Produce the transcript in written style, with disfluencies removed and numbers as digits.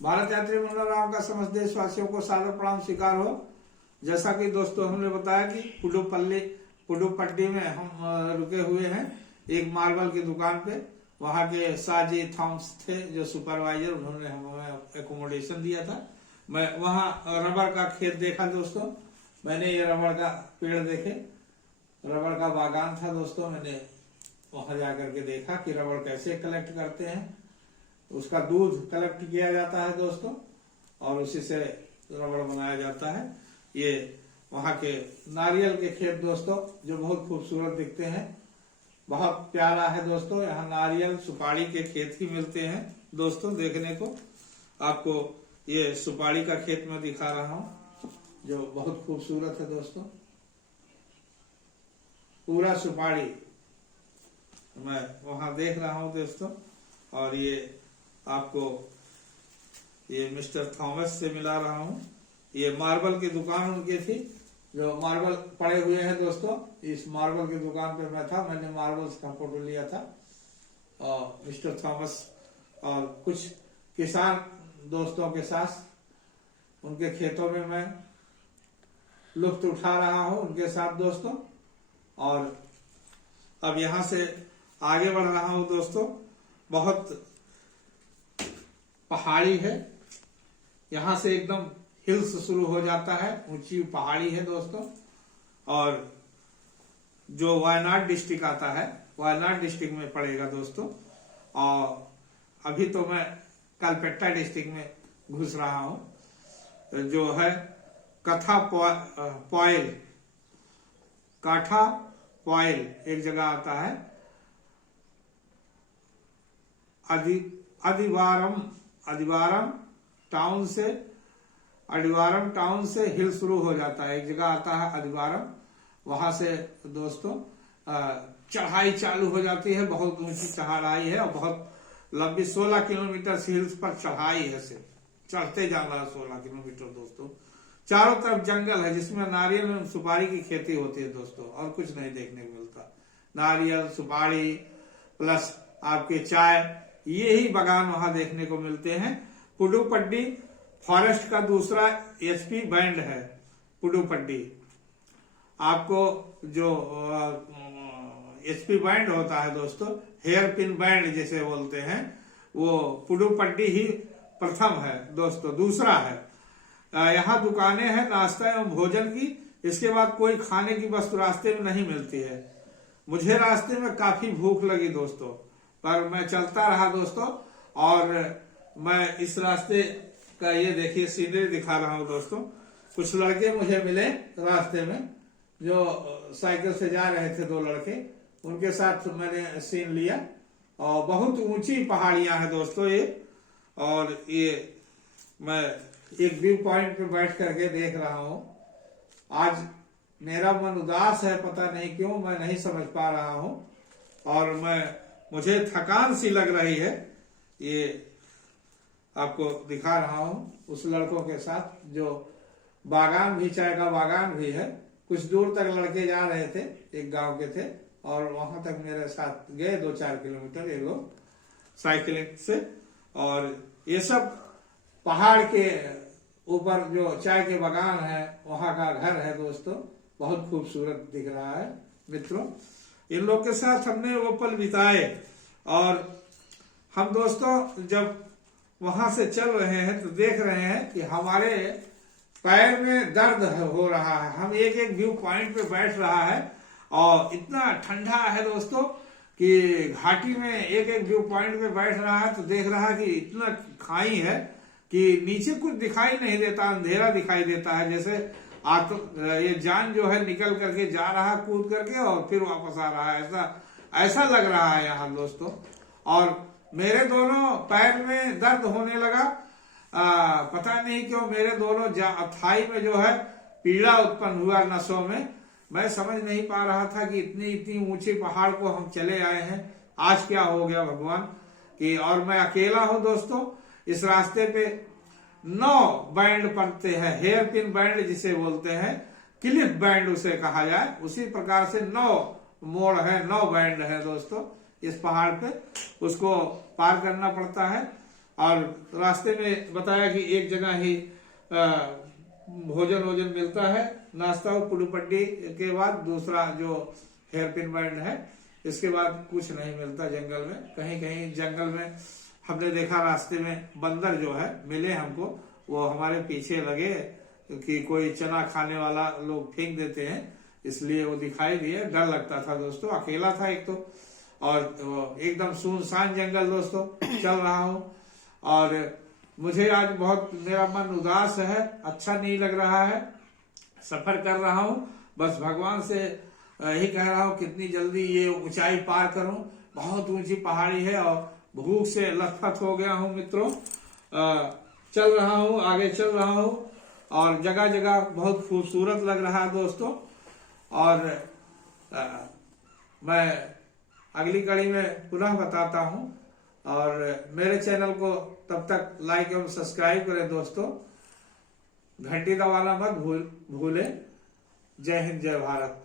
भारत यात्री मुन्ना राम का समस्त देशवासियों को सादर प्रणाम स्वीकार हो। जैसा कि दोस्तों हमने बताया कि पुडुपट्टी में हम रुके हुए हैं एक मार्बल की दुकान पे। वहां के साजी थॉम्स थे जो सुपरवाइजर, उन्होंने हमें एकोमोडेशन दिया था। मैं वहां रबड़ का खेत देखा दोस्तों, मैंने ये रबड़ का पेड़ देखे, रबड़ का बागान था दोस्तों। मैंने वहां जाकर के देखा कि रबड़ कैसे कलेक्ट करते हैं, उसका दूध कलेक्ट किया जाता है दोस्तों और उसी से रबड़ बनाया जाता है। ये वहां के नारियल के खेत दोस्तों जो बहुत खूबसूरत दिखते हैं, बहुत प्यारा है दोस्तों। यहाँ नारियल सुपारी के खेत ही मिलते हैं दोस्तों देखने को। आपको ये सुपारी का खेत में दिखा रहा हूँ जो बहुत खूबसूरत है दोस्तों, पूरा सुपारी मैं वहां देख रहा हूँ दोस्तों। और ये आपको ये मिस्टर थॉमस से मिला रहा हूँ। ये मार्बल की दुकान उनकी थी, जो मार्बल पड़े हुए हैं दोस्तों। इस मार्बल की दुकान पे मैं था, मैंने मार्बल्स का फोटो लिया था। और मिस्टर थॉमस और कुछ किसान दोस्तों के साथ उनके खेतों में मैं लुत्फ उठा रहा हूँ उनके साथ दोस्तों। और अब यहाँ से आगे बढ़ रहा हूँ दोस्तों। बहुत पहाड़ी है, यहाँ से एकदम हिल्स शुरू हो जाता है, ऊंची पहाड़ी है दोस्तों। और जो वायनाड डिस्ट्रिक्ट आता है, वायनाड डिस्ट्रिक्ट में पड़ेगा दोस्तों। और अभी तो मैं कलपेट्टा डिस्ट्रिक्ट में घुस रहा हूं, जो है काठा पॉयल एक जगह आता है। अडिवारम टाउन से हिल शुरू हो जाता है, एक जगह आता है अडिवारम। वहां से दोस्तों चढ़ाई चालू हो जाती है, बहुत ऊंची चढ़ाई है और बहुत लंबी 16 किलोमीटर हिल्स पर चढ़ाई है। सिर्फ चढ़ते जाना 16 किलोमीटर दोस्तों। चारों तरफ जंगल है जिसमें नारियल और सुपारी की खेती होती है दोस्तों, और कुछ नहीं देखने को मिलता। नारियल, सुपारी प्लस आपके चाय, ये ही बागान वहां देखने को मिलते हैं। पुडुपट्टी फॉरेस्ट का दूसरा एचपी बैंड है पुडुपट्टी। आपको जो एचपी बैंड होता है दोस्तों, हेयर पिन बैंड जैसे बोलते हैं, वो पुडुपट्टी ही प्रथम है दोस्तों, दूसरा है। यहाँ दुकानें हैं नाश्ता एवं भोजन की, इसके बाद कोई खाने की वस्तु रास्ते में नहीं मिलती है। मुझे रास्ते में काफी भूख लगी दोस्तों, पर मैं चलता रहा दोस्तों। और मैं इस रास्ते का ये देखिए सीनरी दिखा रहा हूँ दोस्तों। कुछ लड़के मुझे मिले रास्ते में जो साइकिल से जा रहे थे, 2 लड़के, उनके साथ मैंने सीन लिया। और बहुत ऊंची पहाड़ियां हैं दोस्तों ये। और ये मैं एक व्यू पॉइंट पे बैठ करके देख रहा हूँ। आज मेरा मन उदास है, पता नहीं क्यों, मैं नहीं समझ पा रहा हूँ। और मुझे थकान सी लग रही है। ये आपको दिखा रहा हूँ उस लड़कों के साथ, जो बागान भी, चाय का बागान भी है। कुछ दूर तक लड़के जा रहे थे, एक गांव के थे, और वहां तक मेरे साथ गए 2-4 किलोमीटर ये लोग साइकिलिंग से। और ये सब पहाड़ के ऊपर जो चाय के बागान है, वहां का घर है दोस्तों, बहुत खूबसूरत दिख रहा है मित्रों। इन लोग के साथ हमने वो पल बिताए। और हम दोस्तों जब वहां से चल रहे हैं तो देख रहे हैं कि हमारे पैर में दर्द हो रहा है। हम एक व्यू पॉइंट पे बैठ रहा है और इतना ठंडा है दोस्तों कि घाटी में एक व्यू पॉइंट पे बैठ रहा है तो देख रहा है कि इतना खाई है कि नीचे कुछ दिखाई नहीं देता, अंधेरा दिखाई देता है। जैसे ये जान जो है निकल करके जा रहा है कूद करके और फिर वापस आ रहा है, ऐसा लग रहा है यहाँ दोस्तों। और मेरे दोनों पैर में दर्द होने लगा। पता नहीं क्यों मेरे दोनों थाई में जो है पीड़ा उत्पन्न हुआ नसों में। मैं समझ नहीं पा रहा था कि इतनी ऊंची पहाड़ को हम चले आए हैं, आज क्या हो गया भगवान कि। और मैं अकेला हूं दोस्तों। इस रास्ते पे 9 बैंड पड़ते हैं, हेयर पिन बैंड जिसे बोलते हैं, क्लिफ बैंड उसे कहा जाए, उसी प्रकार से 9 मोड़ है, 9 बैंड है दोस्तों इस पहाड़ पे। उसको पार करना पड़ता है और रास्ते में बताया कि एक जगह ही भोजन वोजन मिलता है, नाश्ता और पुडुपट्टी के बाद दूसरा जो हेयर पिन बैंड है, इसके बाद कुछ नहीं मिलता जंगल में। कहीं कहीं जंगल में हमने देखा रास्ते में बंदर जो है मिले हमको, वो हमारे पीछे लगे कि कोई चना खाने वाला लोग फेंक देते हैं, इसलिए वो दिखाई दिए। डर लगता था दोस्तों, अकेला था एक तो, और एकदम सुनसान जंगल दोस्तों चल रहा हूँ। और मुझे आज बहुत मेरा मन उदास है, अच्छा नहीं लग रहा है। सफर कर रहा हूँ, बस भगवान से यही कह रहा हूँ कितनी जल्दी ये ऊंचाई पार करूं। बहुत ऊंची पहाड़ी है और भूख से लथपथ हो गया हूँ मित्रों। चल रहा हूँ, आगे चल रहा हूँ और जगह जगह बहुत खूबसूरत लग रहा है दोस्तों। और मैं अगली कड़ी में पुनः बताता हूँ, और मेरे चैनल को तब तक लाइक एवं सब्सक्राइब करें दोस्तों, घंटी दबाना मत भूलें। जय हिंद, जय भारत।